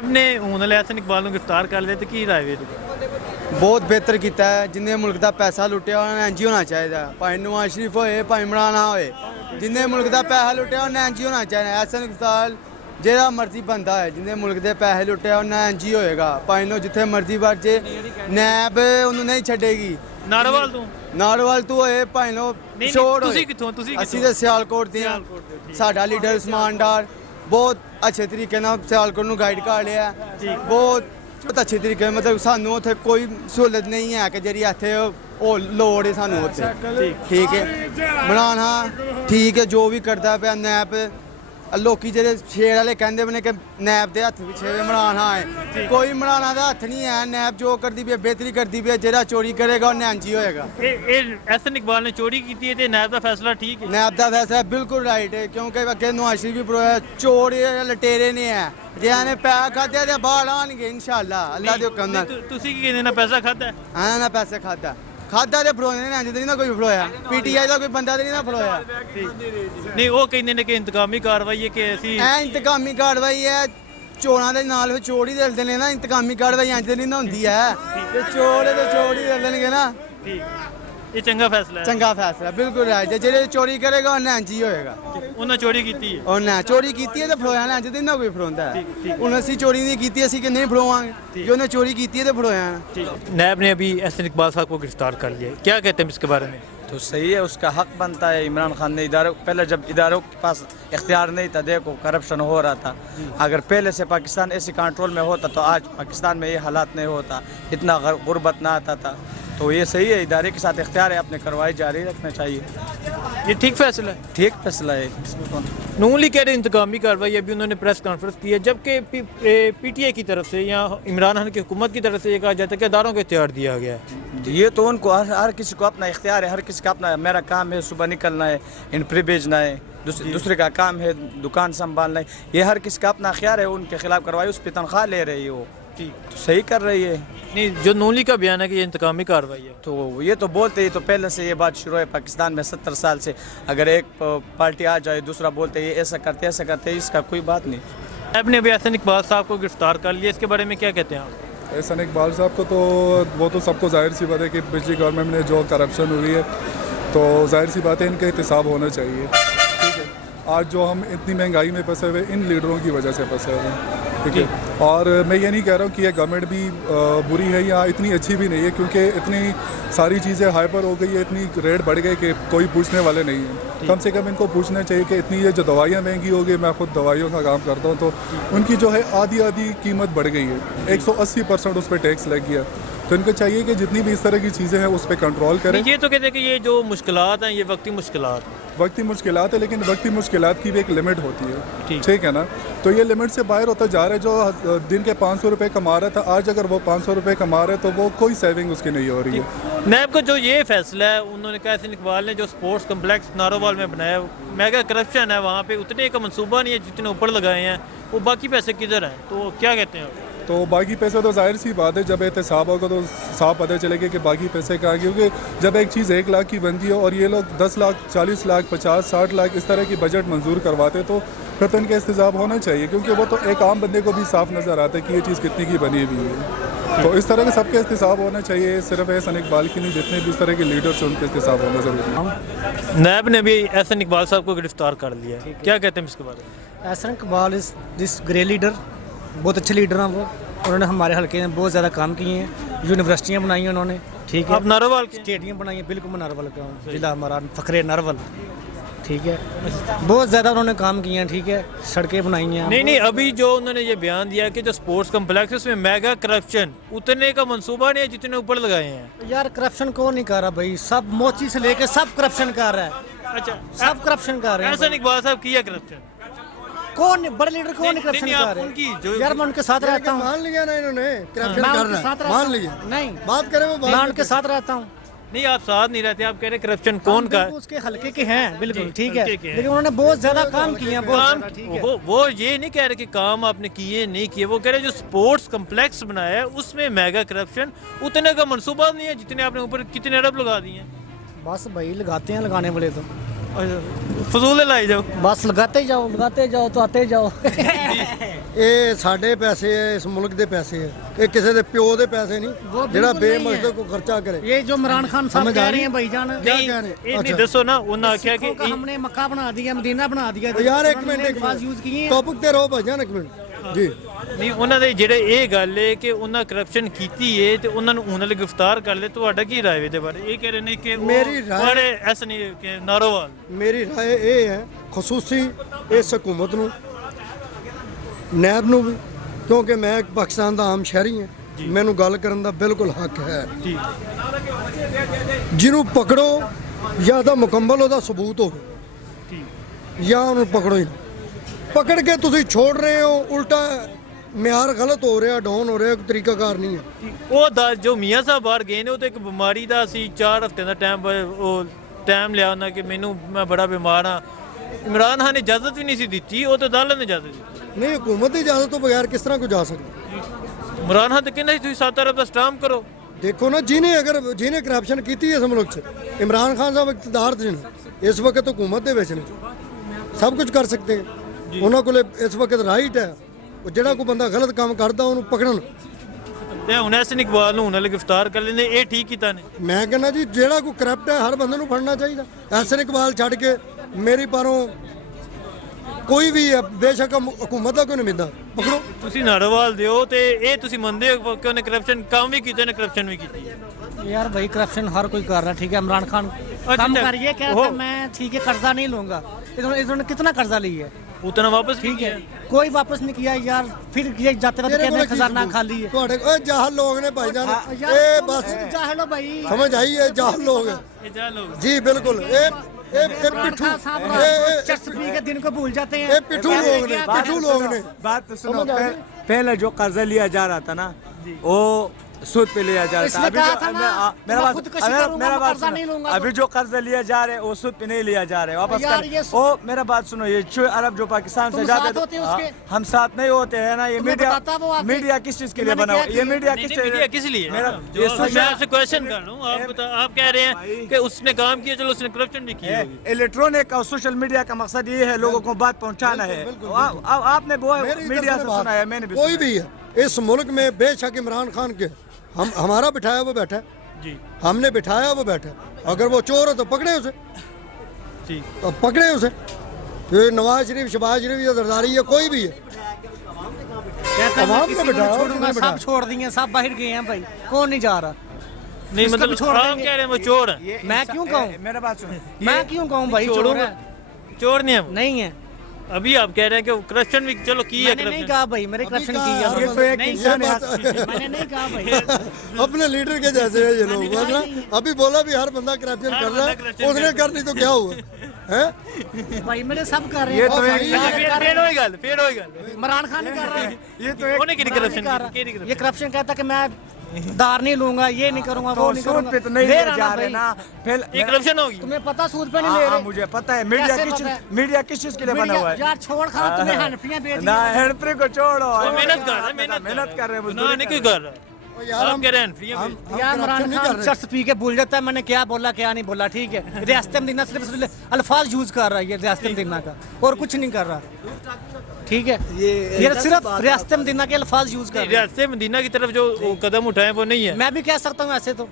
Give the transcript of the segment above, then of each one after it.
نائب نے ਹੁਣ ਹਸਨ ਇਕਬਾਲ ਨੂੰ ਗ੍ਰਿਫਤਾਰ ਕਰ ਲਿਆ ਤੇ ਕੀ ਰਾਏ ਵੇ ਬਹੁਤ ਬਿਹਤਰ ਕੀਤਾ ਹੈ। ਜਿੰਨੇ ਮੁਲਕ ਦਾ ਪੈਸਾ ਲੁੱਟਿਆ ਉਹਨਾਂ ਨੇ ਇੰਝ ਹੀ ਹੋਣਾ ਚਾਹੀਦਾ। ਭਾਵੇਂ ਨਵਾਜ਼ ਸ਼ਰੀਫ ਹੋਏ ਭਾਵੇਂ ਇਮਰਾਨ ਖਾਨ ਹੋਏ, ਜਿੰਨੇ ਮੁਲਕ ਦਾ ਪੈਸਾ ਲੁੱਟਿਆ ਉਹਨਾਂ ਨੇ ਇੰਝ ਹੀ ਹੋਣਾ ਚਾਹੀਦਾ। ਹਸਨ ਇਕਬਾਲ ਜਿਹੜਾ ਮਰਜ਼ੀ ਬੰਦਾ ਹੈ, ਜਿੰਨੇ ਮੁਲਕ ਦੇ ਪੈਸੇ ਲੁੱਟਿਆ ਉਹਨਾਂ ਇੰਝ ਹੀ ਹੋਏਗਾ। ਭਾਵੇਂ ਨੂੰ ਜਿੱਥੇ ਮਰਜ਼ੀ ਵੜ ਜੇ, ਨੈਬ ਉਹਨੂੰ ਨਹੀਂ ਛੱਡੇਗੀ। ਨਾਰੋਵਾਲ ਤੋਂ ਹੋਏ ਭਾਵੇਂ ਨੂੰ ਛੋੜ ਹੋਏ। ਤੁਸੀਂ ਕਿੱਥੋਂ ਅਸੀਂ ਤਾਂ ਸਿਆਲਕੋਟ ਦੇ ਹਾਂ। ਸਾਡਾ ਲੀਡਰ ਉਸਮਾਨਦਾਰ ਬਹੁਤ ਅੱਛੇ ਤਰੀਕੇ ਨਾਲ ਸਿਆਲਕੋਟ ਨੂੰ ਗਾਈਡ ਕਰ ਲਿਆ। ਬਹੁਤ ਅੱਛੇ ਤਰੀਕੇ ਨਾਲ, ਮਤਲਬ ਸਾਨੂੰ ਉੱਥੇ ਕੋਈ ਸਹੂਲਤ ਨਹੀਂ ਹੈ ਕਿ ਜਿਹੜੀ ਇੱਥੇ ਉਹ ਲੋੜ ਹੈ ਸਾਨੂੰ ਉੱਥੇ। ਠੀਕ ਹੈ, ਬਣਾਉਣਾ ਠੀਕ ਹੈ ਜੋ ਵੀ ਕਰਦਾ ਪਿਆ ਨੈਬ। ਲੋਕੀ ਜਿਹੜੇ ਸ਼ੇਰ ਵਾਲੇ ਕਹਿੰਦੇ ਬਣੇ ਕਿ ਨੈਬ ਦੇ ਹੱਥ ਪਿੱਛੇ ਇਮਰਾਨ ਖਾਨ ਹੈ, ਕੋਈ ਇਮਰਾਨ ਖਾਨ ਦਾ ਹੱਥ ਨਹੀਂ ਹੈ। ਨੈਬ ਜੋ ਕਰਦੀ ਪਈ ਬਿਹਤਰੀ ਕਰਦੀ ਪਈ, ਜਿਹੜਾ ਚੋਰੀ ਕਰੇਗਾ ਉਹਨੇ ਇੰਝ ਹੀ ਹੋਏਗਾ। ਇਹ ਹਸਨ ਇਕਬਾਲ ਨੇ ਚੋਰੀ ਕੀਤੀ ਹੈ ਤੇ ਨੈਬ ਦਾ ਫੈਸਲਾ ਠੀਕ ਹੈ। ਨੈਬ ਦਾ ਫੈਸਲਾ ਬਿਲਕੁਲ ਰਾਈਟ ਹੈ, ਕਿਉਂਕਿ ਅੱਗੇ ਨਵਾਜ਼ ਸ਼ਰੀਫ ਵੀ ਚੋਰ ਲਟੇਰੇ ਨੇ ਹੈ। ਜੇ ਇਹਨੇ ਪੈਸੇ ਖਾਧੇ ਤੇ ਬਾਹਰ ਆਉਣਗੇ ਇਨਸ਼ਾਅੱਲਾ ਅੱਲਾ ਦੇ ਹੁਕਮ ਨਾਲ। ਤੁਸੀਂ ਕੀ ਕਹਿੰਦੇ ਨਾ ਪੈਸਾ ਖਾਧਾ? ਹਾਂ ਨਾ ਪੈਸੇ ਖਾਧਾ ਤੇ ਫੜੋਏ ਨੇ, ਇੰਜ ਤੇ ਨਹੀਂ ਨਾ ਕੋਈ ਫੜੋਇਆ। ਪੀਟੀਆਈ ਦਾ ਕੋਈ ਬੰਦਾ ਤੇ ਨਹੀਂ ਨਾ ਫੜੋਇਆ। ਨਹੀਂ ਉਹ ਕਹਿੰਦੇ ਨੇ ਕਿ ਇੰਤਕਾਮੀ ਕਾਰਵਾਈ ਹੈ ਕਿ ਅਸੀਂ ਇਹ ਇੰਤਕਾਮੀ ਕਾਰਵਾਈ ਹੈ। ਚੋਰਾਂ ਦੇ ਨਾਲ ਫਿਰ ਚੋਰ ਹੀ ਦਿਲਦੇ ਨੇ ਨਾ। ਇੰਤਕਾਮੀ ਕਾਰਵਾਈ ਇੰਜ ਨਹੀਂ ਨਾ ਹੁੰਦੀ ਹੈ। ਤੇ ਚੋਰ ਹੈ ਤੇ ਚੋਰ ਹੀ ਦਿਲ ਦੇਣਗੇ ਨਾ। ਠੀਕ, ਇਹ ਚੰਗਾ ਫੈਸਲਾ ਹੈ। ਚੰਗਾ ਫੈਸਲਾ ਬਿਲਕੁਲ ਰਾਈਟ ਹੈ। ਜਿਹੜੇ ਚੋਰੀ ਕਰੇਗਾ ਉਹਨੇ ਇੰਜ ਹੀ ਹੋਏਗਾ। ਉਹਨਾਂ ਚੋਰੀ ਕੀਤੀ ਹੈ, ਉਹਨੇ ਚੋਰੀ ਕੀਤੀ ਹੈ ਤੇ ਫੜੋਇਆ ਨਾ। ਇੰਜ ਤੇ ਨਾ ਕੋਈ ਫੜਾਉਂਦਾ ਹੈ। ਹੁਣ ਅਸੀਂ ਚੋਰੀ ਨਹੀਂ ਕੀਤੀ, ਅਸੀਂ ਕਿ ਨਹੀਂ ਫੜੋਵਾਂਗੇ। ਜੇ ਉਹਨੇ चोरी की है तो फड़ोया। नैब ने अभी हसन इकबाल साहब को गिरफ्तार कर लिया, क्या कहते हैं इसके बारे में? तो सही है, उसका हक बनता है। इमरान खान ने इदारों, पहले जब इदारों के पास इख्तियार नहीं था, देखो करप्शन हो रहा था। अगर पहले से पाकिस्तान ऐसे कंट्रोल में होता तो आज पाकिस्तान में ये हालात नहीं होता, इतना गुर्बत ना आता था। तो ये सही है, इदारे के साथ इख्तियार है, अपने कार्रवाई जारी रखना चाहिए। ये ठीक फैसला है? ठीक फैसला है। नून लीग कह रहे इंतकामी कार्रवाई, अभी उन्होंने प्रेस कॉन्फ्रेंस की है, जबकि पीटीआई की तरफ से या इमरान खान की हुकूमत की तरफ से ये कहा जाता है कि अदारों को इख्तियार दिया गया है। ये तो उनको हर किसी को अपना इख्तियार है, हर किसी का अपना। मेरा काम है सुबह निकलना है, एंट्री भेजना है, दूसरे का काम है दुकान संभालना है। ये हर किसी का अपना इख्तियार है। उनके खिलाफ कार्रवाई, उस पर तनख्वाह ले रही है वो, तो सही कर रही है। नहीं, जो नून लीग का बयान है कि ये इंतकामी कार्रवाई है, तो ये तो बोलते ही, तो पहले से ये बात शुरू है पाकिस्तान में 70 साल से। अगर एक पार्टी आ जाए दूसरा बोलते ये ऐसा करते इसका कोई बात नहीं। नैब ने अभी हसन इकबाल साहब को गिरफ्तार कर लिया, इसके बारे में क्या कहते हैं आप? हसन इकबाल साहब को तो वो तो सबको जाहिर सी बात है कि पिछली गवर्नमेंट में जो करप्शन हुई है, तो जाहिर सी बात है इनका एहतसाब होना चाहिए। ठीक है, आज जो हम इतनी महंगाई में फंसे हुए इन लीडरों की वजह से फंसे हुए हैं। ठीक है, और मैं ये नहीं कह रहा हूँ कि ये गवर्नमेंट भी बुरी है या इतनी अच्छी भी नहीं है, क्योंकि इतनी सारी चीज़ें हाइपर हो गई है, इतनी रेट बढ़ गई कि कोई पूछने वाले नहीं है। कम से कम इनको पूछना चाहिए कि इतनी ये जो दवाइयाँ महंगी हो गई, मैं खुद दवाइयों का काम करता हूँ, तो उनकी जो है आधी कीमत बढ़ गई है। 180% उस पर टैक्स लग गया। तो इनको चाहिए कि जितनी भी इस तरह की चीज़ें हैं उस पर कंट्रोल करें। ये तो कहते हैं कि ये जो मुश्किलात हैं ये वक्ती मुश्किलात है, लेकिन वक्ती मुश्किलात की भी एक लिमिट होती है। ठीक है ना, तो ये लिमिट से बाहर होता जा रहा है। जो दिन के 500 रुपये कमा रहा था, आज अगर वो 500 रुपये कमा रहे तो वो कोई सेविंग उसकी नहीं हो रही है। नैब का जो ये फैसला है, उन्होंने कहा हसन इकबाल ने जो स्पोर्ट्स कम्प्लेक्स नारोवाल में बनाया, मेगा करप्शन है वहाँ पे, उतने का मंसूबा नहीं है जितने ऊपर लगाए हैं, वो बाकी पैसे किधर हैं? तो क्या कहते हैं आप? तो बाकी पैसे तो जाहिर सी बात है, जब एहतसाब होगा तो साफ पता चलेगा कि बाकी पैसे कहाँ, क्योंकि जब एक चीज़ 1 लाख की बनती है और ये लोग 10 लाख 40 लाख 50 60 लाख इस तरह की बजट मंजूर करवाते, तो फिर तो इनका एहतसाब होना चाहिए, क्योंकि वो तो एक आम बंदे को भी साफ नज़र आता है कि ये चीज़ कितनी की बनी हुई है। तो इस तरह के सबके एहतसाब होना चाहिए, सिर्फ हसन इकबाल की नहीं, जितने भी इस तरह के लीडर्स हैं उनके एहतसाब होना ज़रूरी है। नैब ने भी हसन इकबाल साहब को गिरफ्तार कर लिया, क्या कहते हैं इसके बारे में? हसन इकबाल इस दिस ग्रेट लीडर, बहुत अच्छे लीडर हैं वो। उन्होंने हमारे हल्के में बहुत ज़्यादा काम किए हैं, यूनिवर्सिटियाँ बनाई हैं उन्होंने। ठीक है, आप नारोवाल के? स्टेडियम बनाई है, बिल्कुल मैं नारोवाल का हूँ, जिला हमारा फ़खरे नारोवाल। ठीक है, बहुत ज़्यादा उन्होंने काम किए हैं। ठीक है, सड़कें बनाई हैं। नहीं, अभी जो उन्होंने ये बयान दिया कि जो स्पोर्ट्स कम्प्लेक्स है उसमें मेगा करप्शन, उतने का मंसूबा नहीं है जितने ऊपर लगाए हैं। यार करप्शन कौन नहीं कर रहा भाई, सब मोची से लेके सब करप्शन कर रहा है। अच्छा, सब करप्शन कर रहे हैं। हसन इकबाल साहब किया करप्शन, कौन बड़े लीडर कौन नहीं करप्शन कर रहे हैं? यार मैं उनके साथ रहता हूँ। मान लिया ना इन्होंने करप्शन कर रहा है, मान लिया। नहीं बात करें वो मैं उनके साथ रहता हूँ। नहीं, आप साथ नहीं रहते, आप कह रहे करप्शन कौन का? उसके हल्के के हैं बिल्कुल। ठीक है, लेकिन उन्होंने बहुत ज्यादा काम किए हैं। वो ये नहीं कह रहे कि काम आपने किए नहीं किए, वो कह रहे जो स्पोर्ट्स कम्प्लेक्स बनाया है उसमें मेगा करप्शन, उतने का मंसूबा नहीं है जितने आपने ऊपर कितने अरब लगा दिए हैं। बस भाई लगाते हैं लगाने वाले तो। ਫਜ਼ੂਲ ਲਾਈ ਜਾਓ। बस लगाते जाओ तो आते जाओ। ਇਹ ਸਾਡੇ ਪੈਸੇ ਹੈ, ਇਸ ਮੁਲਕ ਦੇ ਪੈਸੇ ਹੈ, ਇਹ ਕਿਸੇ ਦੇ ਪਿਓ ਦੇ ਪੈਸੇ ਨਹੀਂ ਜਿਹੜਾ ਬੇਮਕਸਦ ਕੋ ਖਰਚਾ ਕਰੇ। ये जो इमरान खान साहब समझ आ कह रही रहे हैं भाईजान, क्या कह रहे ਇਹ हैं? ਨਹੀਂ अच्छा ਦੱਸੋ ਨਾ, ਉਹਨਾਂ ਆਖਿਆ सिखों का ਕਿ हमने मक्का बना दिया, मदीना बना दिया। ਯਾਰ ਇੱਕ उन्होंने ਮਿੰਟ अल्फाज यूज किए हैं। ਟੌਪਿਕ ਤੇ ਰਹੋ ਭਾਈਜਾਨ, ਇੱਕ ਮਿੰਟ ਜੀ। ਨਹੀਂ, ਉਹਨਾਂ ਦੇ ਜਿਹੜੇ ਇਹ ਗੱਲ ਹੈ ਕਿ ਉਹਨਾਂ ਕਰਪਸ਼ਨ ਕੀਤੀ ਹੈ ਤੇ ਉਹਨਾਂ ਨੂੰ ਉਹਨਾਂ ਲਈ ਗ੍ਰਿਫਤਾਰ ਕਰ ਲਿਆ, ਤੁਹਾਡਾ ਕੀ ਰਾਏ ਇਹਦੇ ਬਾਰੇ? ਇਹ ਕਹਿ ਰਹੇ ਨੇ ਕਿ ਮੇਰੀ ਰਾਏ- ਬੜੇ ਐਸਾ ਨਹੀਂ ਕਿ ਨਾਰੋਵਾਲ। ਮੇਰੀ ਰਾਏ ਇਹ ਹੈ ਖਸੂਸੀ ਇਸ ਹਕੂਮਤ ਨੂੰ, ਨੈਬ ਨੂੰ ਵੀ, ਕਿਉਂਕਿ ਮੈਂ ਇੱਕ ਪਾਕਿਸਤਾਨ ਦਾ ਆਮ ਸ਼ਹਿਰੀ ਹਾਂ, ਮੈਨੂੰ ਗੱਲ ਕਰਨ ਦਾ ਬਿਲਕੁਲ ਹੱਕ ਹੈ। ਜੀ ਜਿਹਨੂੰ ਪਕੜੋ ਜਾਂ ਤਾਂ ਮੁਕੰਮਲ ਉਹਦਾ ਸਬੂਤ ਹੋਵੇ, ਜਾਂ ਉਹਨੂੰ ਪਕੜੋ ਹੀ ਨਾ। ਪਕੜ ਕੇ ਤੁਸੀਂ ਛੋੜ ਰਹੇ ਹੋ, ਉਲਟਾ ਮਿਆਰ ਗਲਤ ਹੋ ਰਿਹਾ, ਡਾਊਨ ਹੋ ਰਿਹਾ, ਕੋਈ ਤਰੀਕਾਕਾਰ ਨਹੀਂ ਹੈ। ਉਹ ਜੋ ਮੀਆਂ ਸਾਹਿਬ ਬਾਹਰ ਗਏ ਨੇ, ਉਹ ਤਾਂ ਇੱਕ ਬਿਮਾਰੀ ਦਾ ਸੀ 4 ਹਫ਼ਤੇ ਦਾ ਟਾਈਮ ਲਿਆ ਉਹਨਾਂ ਕਿ ਮੈਨੂੰ, ਮੈਂ ਬੜਾ ਬਿਮਾਰ ਹਾਂ। ਇਮਰਾਨ ਖਾਨ ਨੇ ਇਜਾਜ਼ਤ ਵੀ ਨਹੀਂ ਸੀ ਦਿੱਤੀ, ਉਹ ਤਾਂ ਅਦਾਲਤ ਨੇ ਇਜਾਜ਼ਤ ਦਿੱਤੀ। ਨਹੀਂ, ਹਕੂਮਤ ਦੀ ਇਜਾਜ਼ਤ ਤੋਂ ਬਗੈਰ ਕਿਸ ਤਰ੍ਹਾਂ ਕੋਈ ਜਾ ਸਕਦਾ? ਇਮਰਾਨ ਖਾਨ ਤਾਂ ਕਹਿੰਦਾ ਸੀ ਤੁਸੀਂ 7 ਅਰਬ ਦਾ ਸਟਾਂਪ ਕਰੋ। ਦੇਖੋ ਨਾ, ਜਿਹਨੇ ਕਰਪਸ਼ਨ ਕੀਤੀ ਇਸ ਮੁਲਕ 'ਚ, ਇਮਰਾਨ ਖਾਨ ਸਾਹਿਬ ਇਕਤਦਾਰ 'ਚ ਨੇ, ਇਸ ਵਕਤ ਹਕੂਮਤ ਦੇ ਵਿੱਚ ਨੇ, ਸਭ ਕੁਝ ਕਰ ਸਕਦੇ ਹੈ। ਉਹਨਾਂ ਕੋਲ ਇਸ ਵਕਤ ਰਾਈਟ ਹੈ, ਉਹ ਜਿਹੜਾ ਕੋਈ ਬੰਦਾ ਗਲਤ ਕੰਮ ਕਰਦਾ ਉਹਨੂੰ ਪਕੜਨ। ਤੇ ਹੁਣ ਐਸਨ ਇਕਬਾਲ ਨੂੰ ਉਹਨਾਂ ਲਈ ਗ੍ਰਿਫਤਾਰ ਕਰ ਲੈਂਦੇ, ਇਹ ਠੀਕ ਕੀਤਾ ਨੇ। ਮੈਂ ਕਹਿੰਦਾ ਜੀ, ਜਿਹੜਾ ਕੋਈ ਕਰਪਟ ਹੈ ਹਰ ਬੰਦੇ ਨੂੰ ਫੜਨਾ ਚਾਹੀਦਾ। ਐਸਨ ਇਕਬਾਲ ਛੱਡ ਕੇ ਮੇਰੀ ਪਾਰੋਂ ਕੋਈ ਵੀ ਹੈ, ਬੇਸ਼ੱਕ ਹਕੂਮਤ ਦਾ ਕੋਈ ਨਹੀਂ ਮਿਲਦਾ, ਪਕੜੋ। ਤੁਸੀਂ ਨਾਰੋਵਾਲ ਦਿਓ ਤੇ ਇਹ ਤੁਸੀਂ ਮੰਨਦੇ ਹੋ ਕਿ ਉਹਨੇ ਕਰਪਸ਼ਨ ਕੰਮ ਵੀ ਕੀਤੇ ਨੇ, ਕਰਪਸ਼ਨ ਵੀ ਕੀਤੀ ਹੈ? यार भाई करप्शन हर कोई कर रहा है, ठीक है। इमरान खान कम कर, ये कह रहा था मैं ठीक है कर्जा नहीं लूंगा। इन्होंने कितना कर्जा लिया है? उतना वापस ठीक है, कोई वापस नहीं किया यार। फिर ये जाते वक्त कहते हैं खजाना खाली है। ਤੁਹਾਡੇ ਓਏ ਜਾਹਲ ਲੋਕ ਨੇ ਭਾਈਜਾਨ, ਇਹ ਬਸ जाहिलो भाई, ਸਮਝ ਆਈ ਹੈ, ਜਾਹਲ ਲੋਕ ਹੈ ये जा लो। ਜੀ, ਬਿਲकुल। ਇਹ ਪਿੱਠੂ, चर्च पी के दिन को भूल जाते हैं। ਇਹ ਪਿੱਠੂ ਲੋਕ ਨੇ, ਪਿੱਠੂ ਲੋਕ ਨੇ। बात तो सुनो, पहले जो कर्जा लिया जा रहा था ना, वो सूद पे लिया जा रहा था। इसने अभी कहा जो था ना, मेरा मैं बात खुदकशी करूंगा, मेरा मैं बात कर्जा नहीं सुनो, लूंगा। अभी जो कर्जा लिया जा रहे हैं वो सूद पे नहीं लिया जा रहे, वापस यार कर। ये ओ मेरा बात सुनो, ये 6 अरब जो पाकिस्तान से तुम जाते साथ होते हो उसके? हम साथ नहीं होते हैं ना। ये तुम्हें मीडिया, बताता वो आके? मीडिया किस चीज के लिए इन्होंने बना हुआ? क्या ये किया? मीडिया मीडिया किस लिए? मेरा जो मैं आपसे क्वेश्चन कर रहा हूँ, आप कह रहे हैं कि उसने काम किया, चलो उसने करप्शन भी की होगी। इलेक्ट्रॉनिक और सोशल मीडिया का मकसद ये है लोगों को बात पहुंचाना है। आपने वो मीडिया से सुना है, मैंने भी कोई भी है इस मुल्क में, बेशक इमरान खान के, हम हमारा बिठाया वो बैठा है जी, हमने बिठाया वो बैठा है। अगर वो चोर है तो पकड़े उसे, ठीक। तो पकड़े उसे। ये नवाज शरीफ, शहबाज शरीफ या जरदारी है, कोई भी है, कहता है मैं आवाम किसी को को बिठाओ, नहीं छोड़ूंगा, तुम्हें बिठाओ। सब छोड़ दिए, सब बाहर गए हैं भाई, कौन नहीं जा रहा? नहीं इसको भी मतलब छोड़ आप देंगे। कह रहे हैं वो चोर है। मैं क्यों कहूँ? मेरा बात सुनो, मैं क्यों कहूँ भाई चोर है? चोर नहीं है वो। नहीं है, अभी आप कह रहे हैं कि करप्शन भी, चलो की है मैंने नहीं करप्शन। कहा भाई, मेरे अभी करप्शन कहा की यार, है। ये तो एक नहीं, इंसान है। मैंने नहीं कहा भाई। अपने लीडर के जैसे है ये लोग, मैंने कहा वरना नहीं। अभी बोला भी हर बंदा करप्शन हर कर रहा बंदा है, corruption उसने कर कर दी तो क्या हुआ है? भाई मेरे सब कर रहे ये हैं। तो एक- फिर होई गल, फिर होई गल। इमरान खान नहीं कर रहा है। ये तो एक ਉਹਨੇ ਕਿਹੜੀ इमरान ਕਰप्शन नहीं कर रहा। ਕਿਹੜੀ ये करप्शन कहता कि मैं दार नहीं लूंगा, ये नहीं करूंगा, वो नहीं सूद करूंगा। पे तो नहीं ले ले रहा जा ना रहे भाई। ना। फिर ये करप्शन होगी। तुम्हें पता सूद पे नहीं ले हाँ, रहे? मुझे पता है मीडिया कैसे किस पता है? चीज, मीडिया किस चीज के लिए बना हुआ है। यार छोड़ खा, तुम्हें हनफियां बेच ना दी। हेल्पर को छोड़ो, वो मेहनत कर रहे हैं, मेहनत कर रहे हैं, ना मजदूरी नहीं कर कोई रहे कर रहा। यार आप हम कह रहे हैं फ्री हम यार corruption इमरान नहीं कर खान रहे। चर्च पी के भूल जाता है मैंने क्या बोला क्या नहीं बोला, ठीक है। रियासत मदीना सिर्फ अल्फाज यूज कर रहा है, ये रियासत मदीना का, और कुछ नहीं कर रहा, ठीक है। ये सिर्फ रियासत मदीना के अल्फाज यूज कर रहा है। रियासत मदीना की तरफ जो वो कदम उठाए वो नहीं है। मैं भी कह सकता हूँ ऐसे तो,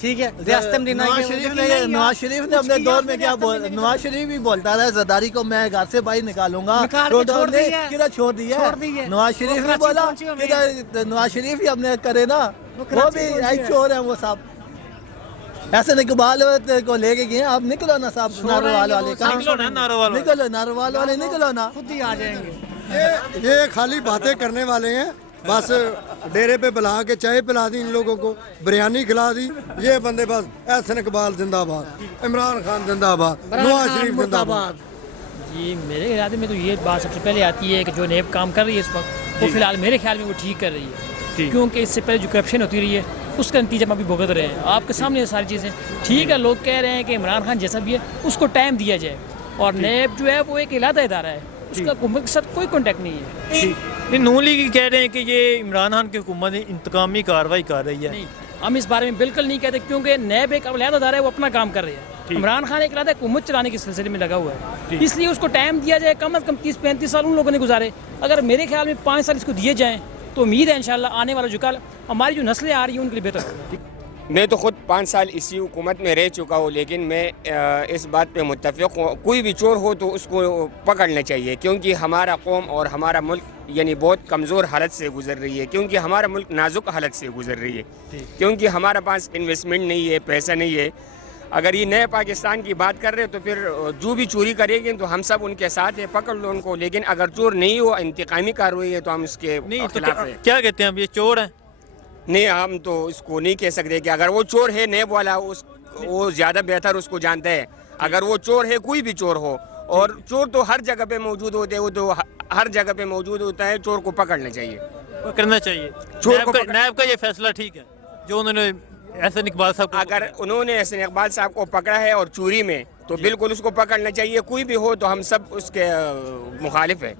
ठीक है। रियासत मदीना नवाज के- शरीफ लेकिन नहीं नवाज यार, शरीफ ने कुछ अपने किया दौर उसने में क्या रियासत बोल, मदीना नवाज शरीफ भी बोलता था जरदारी को मैं घर से बाहर निकालूंगा, निकाल के तो छोड़ उन्होंने दी है। किधर छोड़ दिया छोड़ दी है। नवाज वो शरीफ ने कराची बोला पहुंची हुई है। किधर नवाज शरीफ ही अपने करे ना, वो कराची भी पहुंची आई है। चोर है वो साहब। ऐसे इकबाल को लेके गए, आप निकलो ना साहब, नारोवाल वाले कहाँ निकलो ना नारोवाल वाले। निकलो, नारोवाल वाले निकलो ना। खुद ही आ जाएंगे। ये खाली बातें करने वाले हैं, बस डेरे पे बुला के चाय पिला दी इन लोगों को, बिरयानी खिला दी, ये बंदे बस एहसन इकबाल जिंदाबाद, इमरान खान जिंदाबाद, नवाज शरीफ जिंदाबाद। जी मेरे ख्याल में तो ये बात सबसे पहले आती है कि जो नेब काम कर रही है इस वक्त, वो फिलहाल मेरे ख्याल में वो ठीक कर रही है, क्योंकि इससे पहले जो करप्शन होती रही है उसका नतीजा हम अभी भुगत रहे हैं। आपके सामने ये सारी चीज़ें, ठीक है। लोग कह रहे हैं कि इमरान खान जैसा भी है उसको टाइम दिया जाए, और नेब जो है वो एक इलादा इदारा है, उसका हुकूमत के साथ कोई कॉन्टेक्ट नहीं है। नहीं, नून लीग कह रहे हैं कि ये इमरान खान की हुकूमत इंतकामी कार्रवाई कर रही है। नहीं, हम इस बारे में बिल्कुल नहीं कहते, क्योंकि नेब एक अलग इदारा है, वो अपना काम कर रहे हैं। عمران خان ایک ارادہ حکومت چلانے کے سلسلے میں لگا ہوا ہے، اس لیے اس کو ٹائم دیا جائے، کم از کم 30-35 سال ان لوگوں نے گزارے، اگر میرے خیال میں 5 سال اس کو دیے جائیں تو امید ہے انشاءاللہ آنے والا جو کل ہماری جو نسلیں آ رہی ہیں ان کے لیے بہتر ہوگا۔ میں تو خود 5 سال اسی حکومت میں رہ چکا ہوں، لیکن میں اس بات پہ متفق ہوں، کوئی بھی چور ہو تو اس کو پکڑنا چاہیے، کیونکہ ہمارا قوم اور ہمارا ملک یعنی بہت کمزور حالت سے گزر رہی ہے، کیونکہ ہمارا ملک نازک حالت سے گزر رہی ہے، کیونکہ ہمارا پاس انویسٹمنٹ نہیں ہے، پیسہ نہیں ہے۔ اگر یہ نئے پاکستان کی بات کر رہے تو پھر جو بھی چوری کرے گے تو ہم سب ان کے ساتھ ہیں، پکڑ لو ان کو، لیکن اگر چور نہیں ہو، انتقامی کارروائی ہے تو ہم اس کے خلاف ہیں۔ کیا کہتے ہیں اب یہ چور ہیں؟ نہیں، ہم تو اس کو نہیں کہہ سکتے کہ اگر وہ چور ہے نیب والا وہ زیادہ بہتر اس کو جانتا ہے، اگر وہ چور ہے کوئی بھی چور ہو، اور چور تو ہر جگہ پہ موجود ہوتے ہیں، وہ تو ہر جگہ پہ موجود ہوتا ہے، چور کو پکڑنا چاہیے، کرنا چاہیے۔ نیب کا یہ فیصلہ ٹھیک ہے جو انہوں نے احسن اقبال صاحب کو، اگر انہوں نے احسن اقبال صاحب کو پکڑا ہے اور چوری میں تو بالکل اس کو پکڑنا چاہیے، کوئی بھی ہو تو ہم سب اس کے مخالف ہیں۔